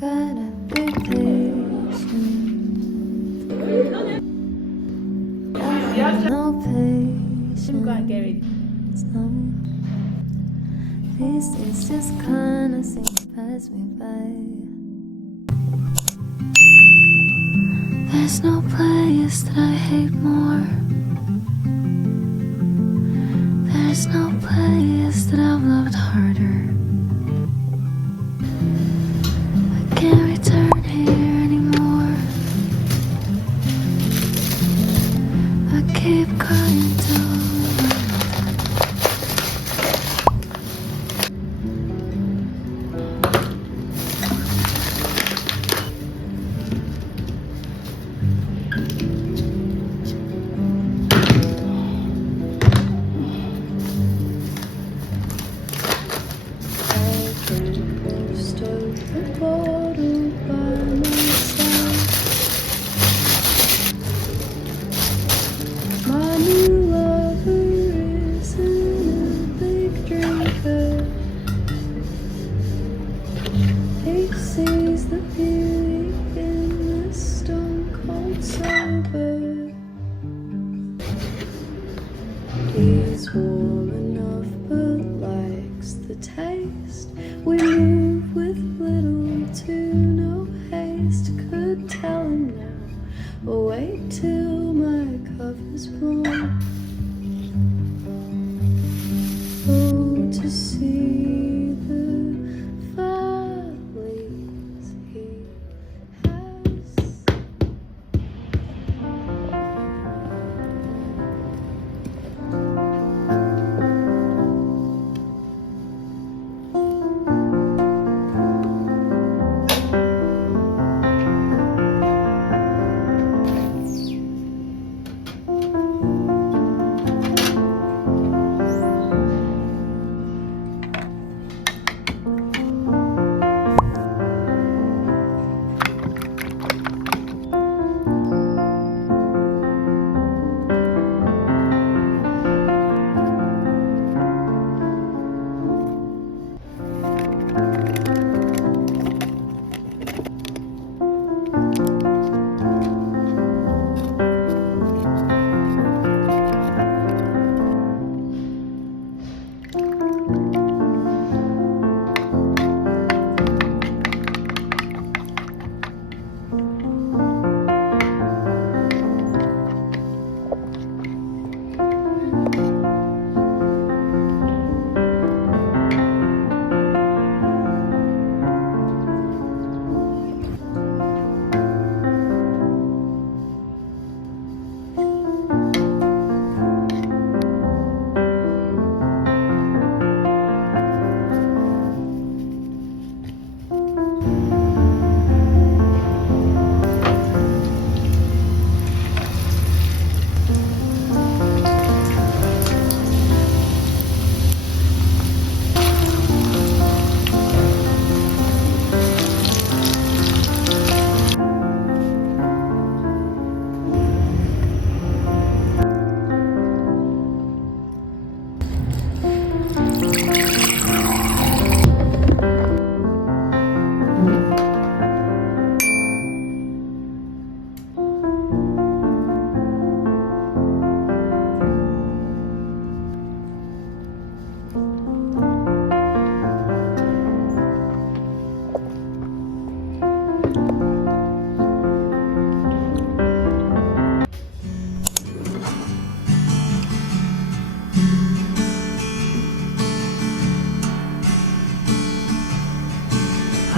Gotta be patient. No patience. Let me go and get ready. No. These days just kinda seem to pass me by. There's no place that I hate more. There's no place that I've loved harder. I can't return here anymore. I keep crying down. He's warm enough but likes the taste. We move with little to no haste. Could tell him now, or wait till my cover's blown. Oh, to see the valleys he has.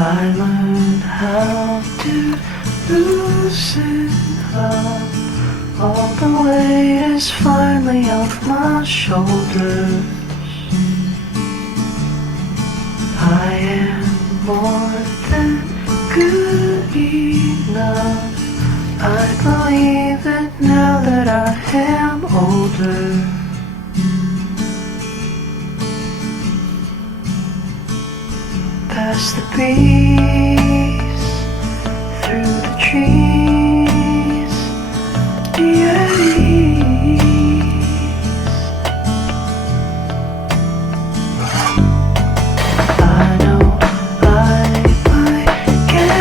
I learned how to loosen up. All the weight is finally off my shoulders. I am more than good enough. I believe it now that I am older. Past the breeze, through the trees, DIARIES. I know I might get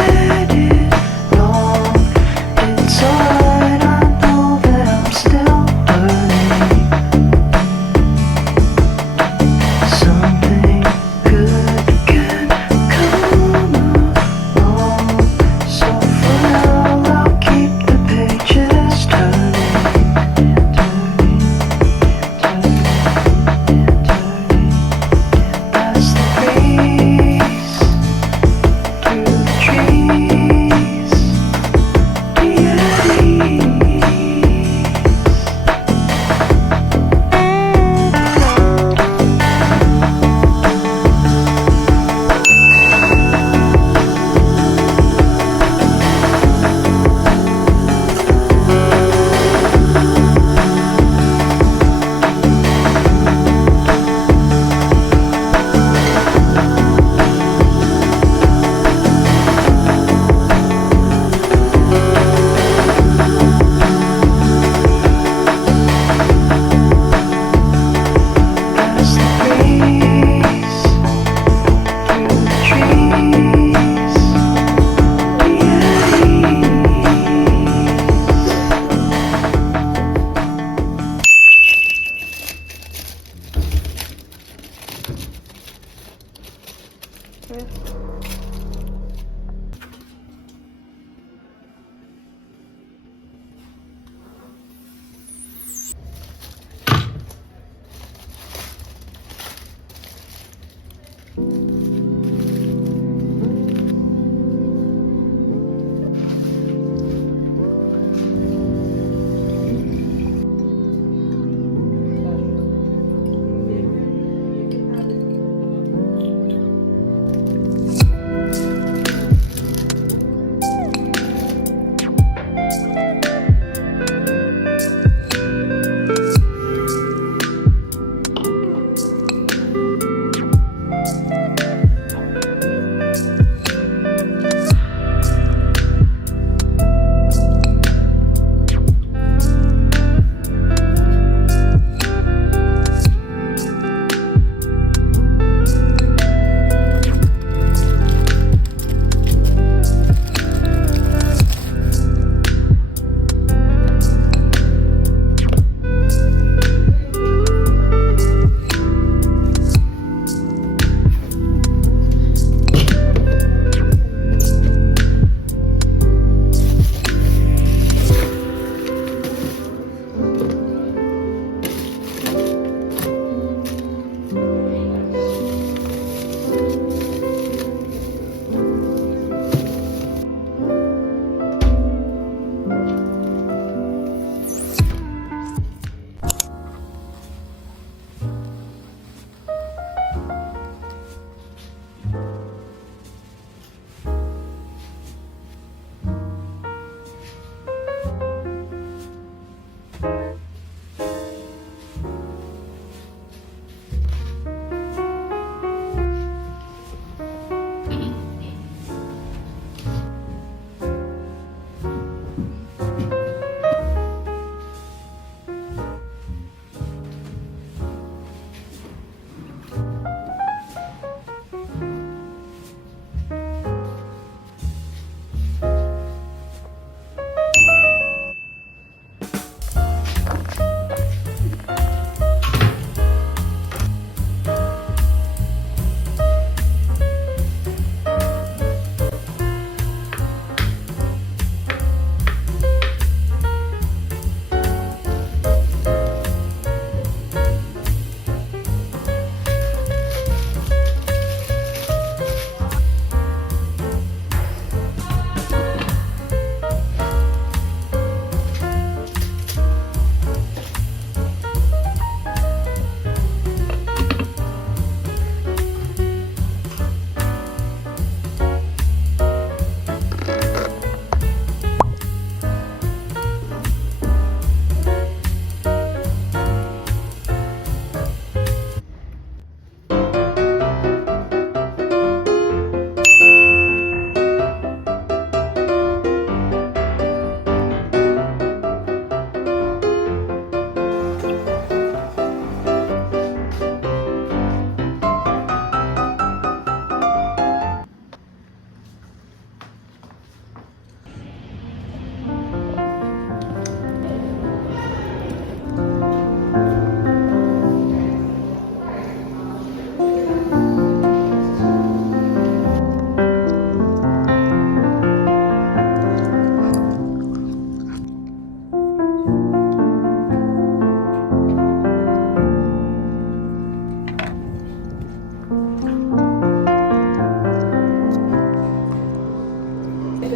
So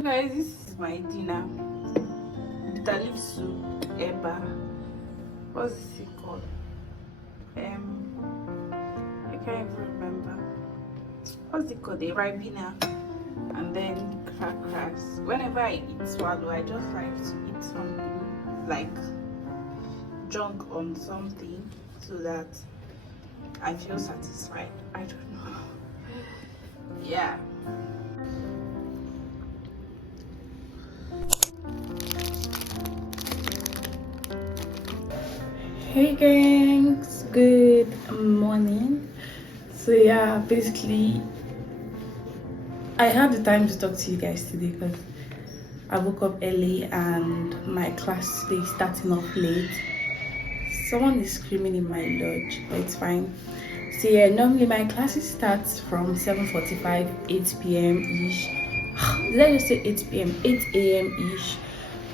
guys, this is my dinner. Bitter leaf soup, eba. What's this called? I can't even remember. What's it called? A ribena, and then crackers. Whenever I eat swallow, I just like to eat something like junk on something so that I feel satisfied. I don't know. Yeah. Hey gangs, good morning. So yeah, basically I have the time to talk to you guys today because I woke up early and my class today is starting off late. Someone is screaming in my lodge, but it's fine. So yeah, normally my classes starts from 7:45, 8 p.m. ish. Did I just say 8 p.m? 8 a.m. ish.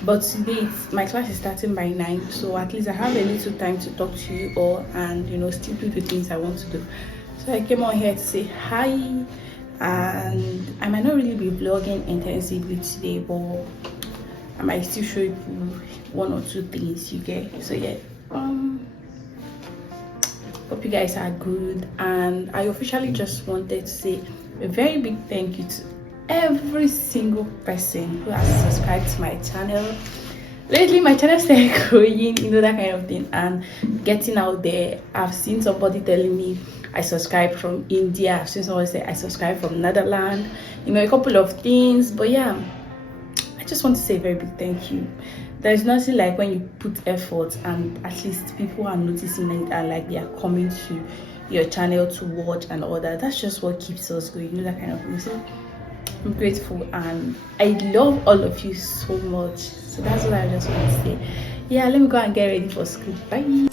But today my class is starting by 9, so at least I have a little time to talk to you all and still do the things I want to do. So I came on here to say hi, and I might not really be vlogging intensively today, but I might still show you one or two things you get. So yeah, hope you guys are good, and I officially just wanted to say a very big thank you to every single person who has subscribed to my channel. Lately my channel started growing, that kind of thing, and getting out there. I've seen somebody telling me I subscribed from India. I've seen somebody say I subscribed from Netherlands, a couple of things. But yeah, I just want to say a very big thank you. There's nothing like when you put effort and at least people are noticing it and like they are coming to your channel to watch and all that. That's just what keeps us going, that kind of thing. So I'm grateful and I love all of you so much. So that's what I just want to say. Yeah, let me go and get ready for school. Bye.